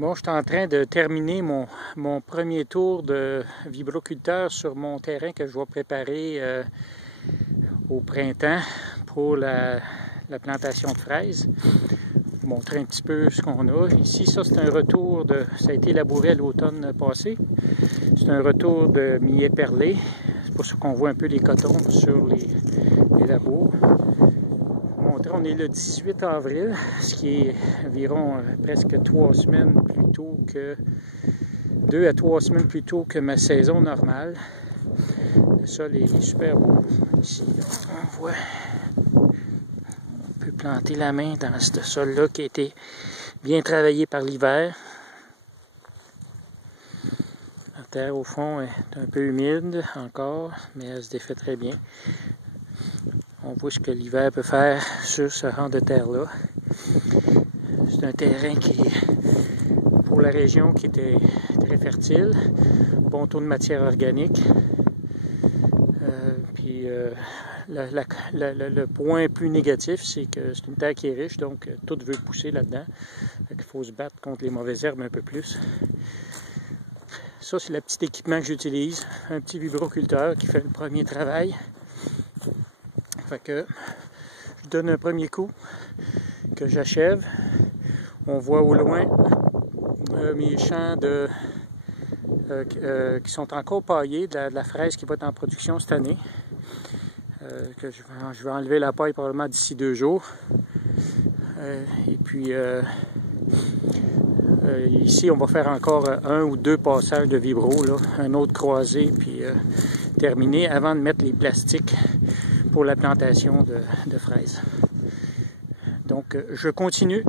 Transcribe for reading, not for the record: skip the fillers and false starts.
Bon, je suis en train de terminer mon premier tour de vibroculteur sur mon terrain que je vais préparer au printemps pour la plantation de fraises. Vous montrer un petit peu ce qu'on a. Ici, ça c'est un retour de... Ça a été labouré à l'automne passé. C'est un retour de millet perlé. C'est pour ça qu'on voit un peu les cotons sur les labours. On est le 18 avril, ce qui est environ presque 3 semaines plus tôt que 2 à 3 semaines plus tôt que ma saison normale. Le sol est super beau. Ici, on voit, on peut planter la main dans ce sol-là qui a été bien travaillé par l'hiver. La terre au fond est un peu humide encore, mais elle se défait très bien. On voit ce que l'hiver peut faire sur ce rang de terre-là. C'est un terrain qui, pour la région, qui était très fertile, bon taux de matière organique. Le point plus négatif, c'est que c'est une terre qui est riche, donc tout veut pousser là-dedans. Il faut se battre contre les mauvaises herbes un peu plus. Ça, c'est le petit équipement que j'utilise. Un petit vibroculteur qui fait le premier travail. Fait que je donne un premier coup que j'achève. On voit au loin mes champs qui sont encore paillés, de la fraise qui va être en production cette année. Que je vais enlever la paille probablement d'ici 2 jours. Et puis ici, on va faire encore 1 ou 2 passages de vibro, là, un autre croisé, puis terminé avant de mettre les plastiques pour la plantation de fraises. Donc, je continue.